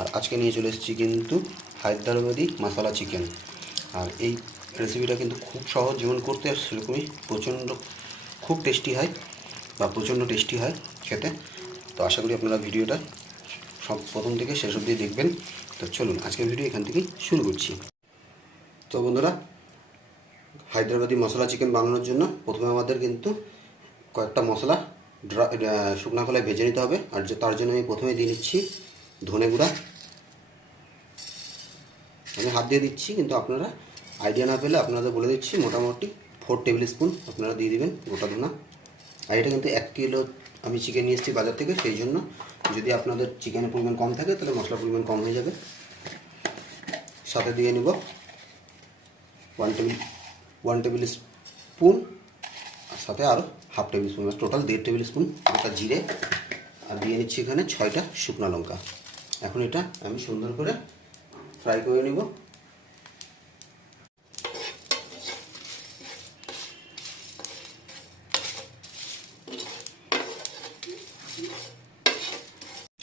আর আজকে নিয়ে চলে এসেছি কিন্তু হায়দ্রাবাদি মশলা চিকেন। আর এই রেসিপিটা কিন্তু খুব সহজ, যেমন করতে আর সেরকমই খুব টেস্টি হয় বা প্রচণ্ড টেস্টি হয় খেতে। তো আশা করি আপনারা ভিডিওটা সব প্রথম থেকে শেষ অবধি দেখবেন। তো চলুন আজকের ভিডিও এখান থেকেই শুরু করছি। তো বন্ধুরা, হায়দ্রাবাদি মশলা চিকেন বানানোর জন্য প্রথমে আমাদের কিন্তু কয়েকটা মশলা শুকনো খোলায় ভেজে নিতে হবে। আর তার জন্য আমি প্রথমে দিয়ে নিচ্ছি ধনে গুঁড়া। আমি হাত দিয়ে দিচ্ছি, কিন্তু আপনারা আইডিয়া না পেলে আপনাদের বলে দিচ্ছি, মোটামুটি 4 টেবিল স্পুন আপনারা দিয়ে দিবেন গোটা ধনা। আর এটা কিন্তু 1 কিলো আমি চিকেন নিয়ে এসেছি বাজার থেকে, সেই জন্য যদি আপনাদের চিকেনের পরিমাণ কম থাকে তাহলে মশলার পরিমাণ কম হয়ে যাবে। সাথে দিয়ে নিব 1 টেবিল স্পুন, আর সাথে আরও half table spoon, total 1.5 table spoon গোটা জিরে। আর দিয়ে নিচ্ছি এখানে 6টা শুকনো লঙ্কা। এখন এটা আমি সুন্দর করে ফ্রাই করে নিব।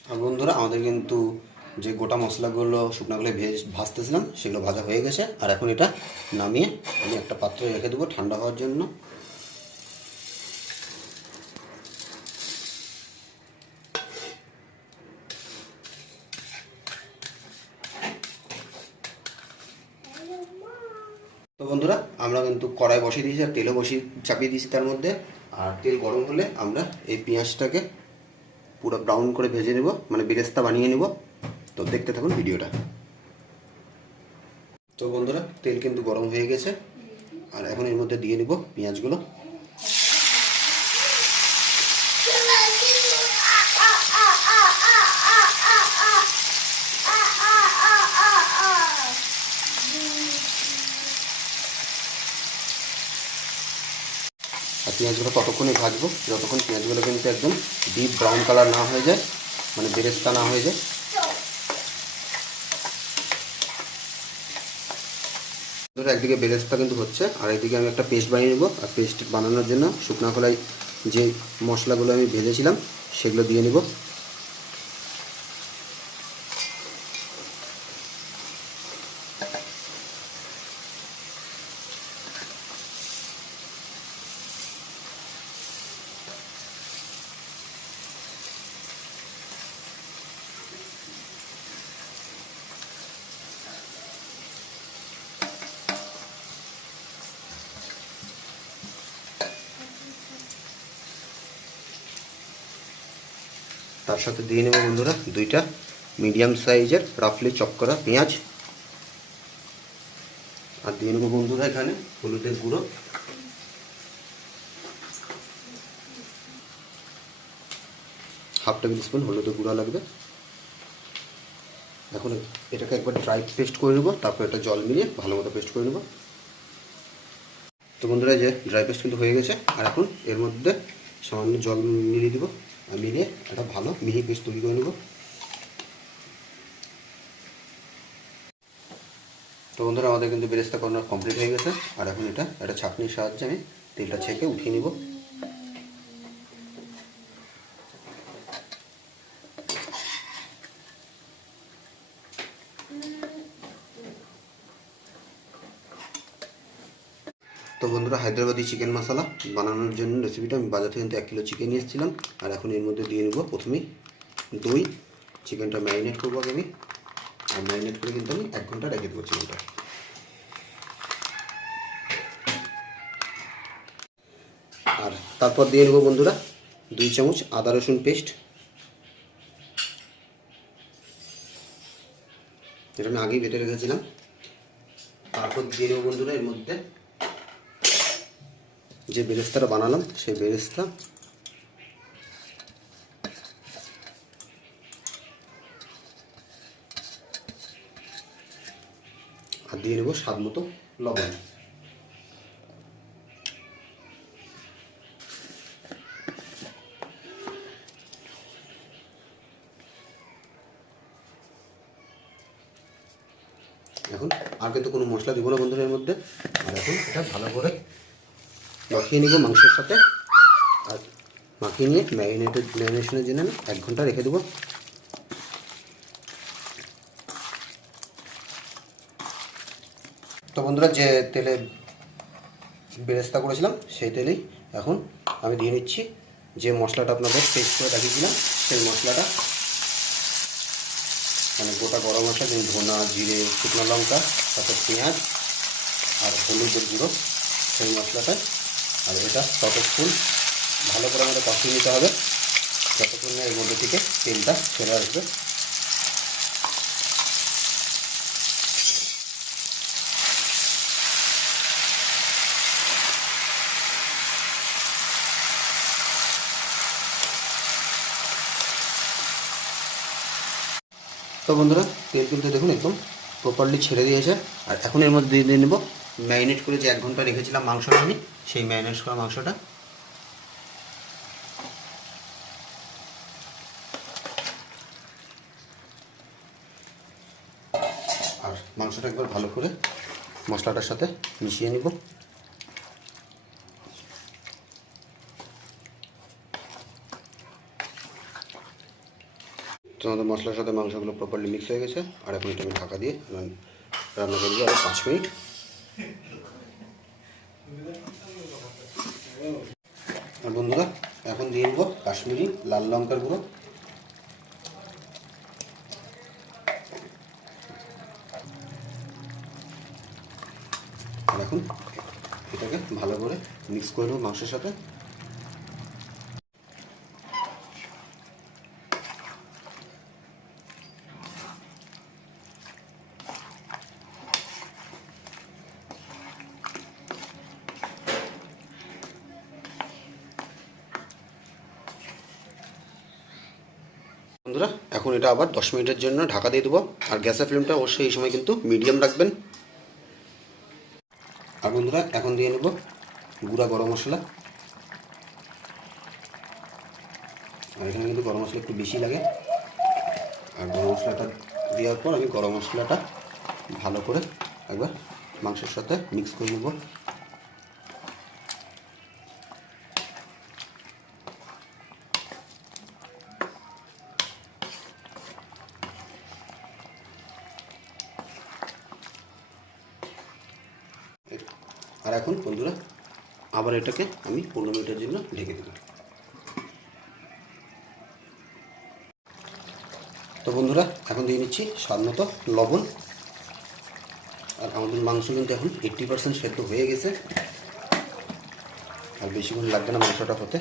আর বন্ধুরা, আমাদের কিন্তু যে গোটা মশলাগুলো শুকনোগুলো ভাজতেছিলাম সেগুলো ভাজা হয়ে গেছে। আর এখন এটা নামিয়ে আমি একটা পাত্রে রেখে দেবো ঠান্ডা হওয়ার জন্য। তো বন্ধুরা, আমরা কিন্তু কড়াই বসিয়ে দিয়েছি আর তেলও চাপিয়ে দিয়েছি তার মধ্যে। আর তেল গরম হলে আমরা এই পেঁয়াজটাকে পুরো ব্রাউন করে ভেজে নেব, মানে বেরেস্তা বানিয়ে নেব। তো দেখতে থাকুন ভিডিওটা। তো বন্ধুরা, তেল কিন্তু গরম হয়ে গেছে। আর এখন এর মধ্যে দিয়ে নেব পেঁয়াজগুলো। আর পেঁয়াজগুলো ততক্ষণই ভাজবো যতক্ষণ পেঁয়াজগুলো কিন্তু একদম ডিপ ব্রাউন কালার না হয়ে যায়, মানে বেরেস্তা না হয়ে যায়। ধরো একদিকে বেরেস্তা কিন্তু হচ্ছে, আর একদিকে আমি একটা পেস্ট বানিয়ে নেবো। আর পেস্ট বানানোর জন্য শুকনো খোলায় যে মশলাগুলো আমি ভেজেছিলাম সেগুলো দিয়ে নেব। তার সাথে দিয়ে নেব বন্ধুরা 2টা মিডিয়াম সাইজের রাফলি চপ করা পেঁয়াজ। আর দিয়ে নেব বন্ধুরা এখানে হলুদের গুঁড়ো, হাফ টেবিল স্পুন হলুদের গুঁড়ো লাগবে। এখন এটাকে একবার ড্রাই পেস্ট করে নেব, তারপর এটা জল মিলিয়ে ভালো মতো পেস্ট করে নেব। তো বন্ধুরা, যে ড্রাই পেস্ট কিন্তু হয়ে গেছে। আর এখন এর মধ্যে সামান্য জল মিলিয়ে দেবো, আর মিলিয়ে একটা ভালো মিহি পেস্ট তৈরি করে নেব। তো বন্ধুরা, আমাদের কিন্তু বেরেস্তা করানো কমপ্লিট হয়ে গেছে। আর এখন এটা একটা ছাঁকনির সাহায্যে আমি তেলটা ছেঁকে উঠিয়ে নিব। তো বন্ধুরা, হায়দ্রাবাদি চিকেন মশলা বানানোর জন্য রেসিপিটা আমি বাজার থেকে কিন্তু 1 কিলো চিকেন নিয়ে এসেছিলাম। আর এখন এর মধ্যে দিয়ে নেব প্রথমেই দই। চিকেনটা ম্যারিনেট করবো আমি, আর ম্যারিনেট করে কিন্তু আমি 1 ঘন্টা রেখে দেবো চিকেনটা। আর তারপর দিয়ে নেবো বন্ধুরা 2 চামচ আদা রসুন পেস্ট। এটা আমি আগেই বেটে রেখেছিলাম। তারপর দিয়ে নেবো বন্ধুরা এর মধ্যে যে বেরেস্তাটা বানালাম সেই বেরেস্তা। আর দিয়ে নেবো স্বাদ মতো লবণ। এখন আর কিন্তু কোনো মশলা দিব না বন্ধুরা এর মধ্যে। আর এখন এটা ভালো করে মাখিয়ে নেব মাংসের সাথে। আর মাখিয়ে নিয়ে ম্যারিনেশনের জন্য আমি 1 ঘন্টা রেখে দেবো। তো বন্ধুরা, যে তেলে বেরেস্তা করেছিলাম সেই তেলেই এখন আমি দিয়ে নিচ্ছি যে মশলাটা আপনাদের পেস্ট করে রাখিয়েছিলাম, সেই মশলাটা, মানে গোটা গরম মশলা, যেমন ধনা, জিরে, শুকনো লঙ্কা, তারপর পেঁয়াজ আর হলুদের গুঁড়ো, সেই মশলাটা। আর এটা ততক্ষণ ভালো করে আমাদের কষিয়ে নিতে হবে যতক্ষণ না এর মধ্যে থেকে তেলটা চলে আসবে। তো বন্ধুরা, তেল কিন্তু দেখুন একদম প্রপারলি ছেড়ে দিয়েছে। আর এখন এর মধ্যে দিয়ে নেব ম্যারিনেট করে যে 1 ঘন্টা রেখেছিলাম মাংসটা, আমি সেই ম্যারিনেট করা মাংসটা। আর মাংসটা একবার ভালো করে মশলাটার সাথে মিশিয়ে নিব। তো আমাদের মশলার সাথে মাংসগুলো প্রপারলি মিক্স হয়ে গেছে। আর এখন এটা আমি ঢাকা দিয়ে রান্না করবো আরও 5 মিনিট। আর বন্ধুরা, এখন দিয়ে দেবো কাশ্মীরি লাল লঙ্কার গুঁড়ো। আর এখন এটাকে ভালো করে মিক্স করে নেবো মাংসের সাথে। বন্ধুরা, এখন এটা আবার 10 মিনিটের জন্য ঢাকা দিয়ে দেবো। আর গ্যাসের ফ্লেমটা অবশ্যই এই সময় কিন্তু মিডিয়াম রাখবেন। আর বন্ধুরা, এখন দিয়ে নেব গুঁড়া গরম মশলা। আর এখানে কিন্তু গরম মশলা একটু বেশি লাগে। আর গরম মশলাটা দেওয়ার পর আমি গরম মশলাটা ভালো করে একবার মাংসের সাথে মিক্স করে নেব। আর এখন বন্ধুরা, আবার এটাকে আমি 15 মিনিটের জন্য ঢেকে দেব। তো বন্ধুরা, এখন দিয়ে নিচ্ছি স্বাদ মতো লবণ। আর আমাদের মাংস কিন্তু এখন 80% সেদ্ধ হয়ে গেছে। আর বেশিক্ষণ লাগবে না মাংসটা হতে।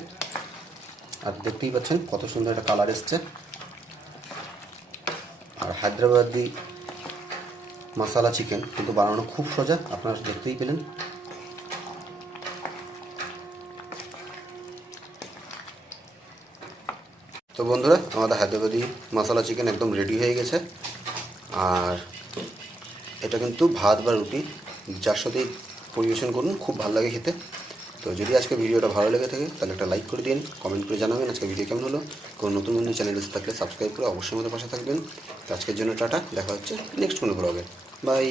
আর দেখতেই পাচ্ছেন কত সুন্দর একটা কালার এসছে। আর হায়দ্রাবাদি মশলা চিকেন কিন্তু বানানো খুব সোজা, আপনারা দেখতেই পেলেন। তো বন্ধুরা, আমাদের হায়দ্রাবাদি মশলা চিকেন একদম রেডি হয়ে গেছে। আর এটা কিন্তু ভাত বা রুটি যার সাথেই পরিবেশন করুন, খুব ভালো লাগে খেতে। তো যদি আজকে ভিডিওটা ভালো লেগে থাকে তাহলে একটা লাইক করে দিন, কমেন্ট করে জানাবেন আজকে ভিডিও কেমন হলো। কোনো নতুন বন্ধু চ্যানেলে থাকলে সাবস্ক্রাইব করে অবশ্যই আমাদের পাশে থাকবেন। তো আজকের জন্য টাটা, দেখা হচ্ছে নেক্সট কোনো ব্লগে। বাই।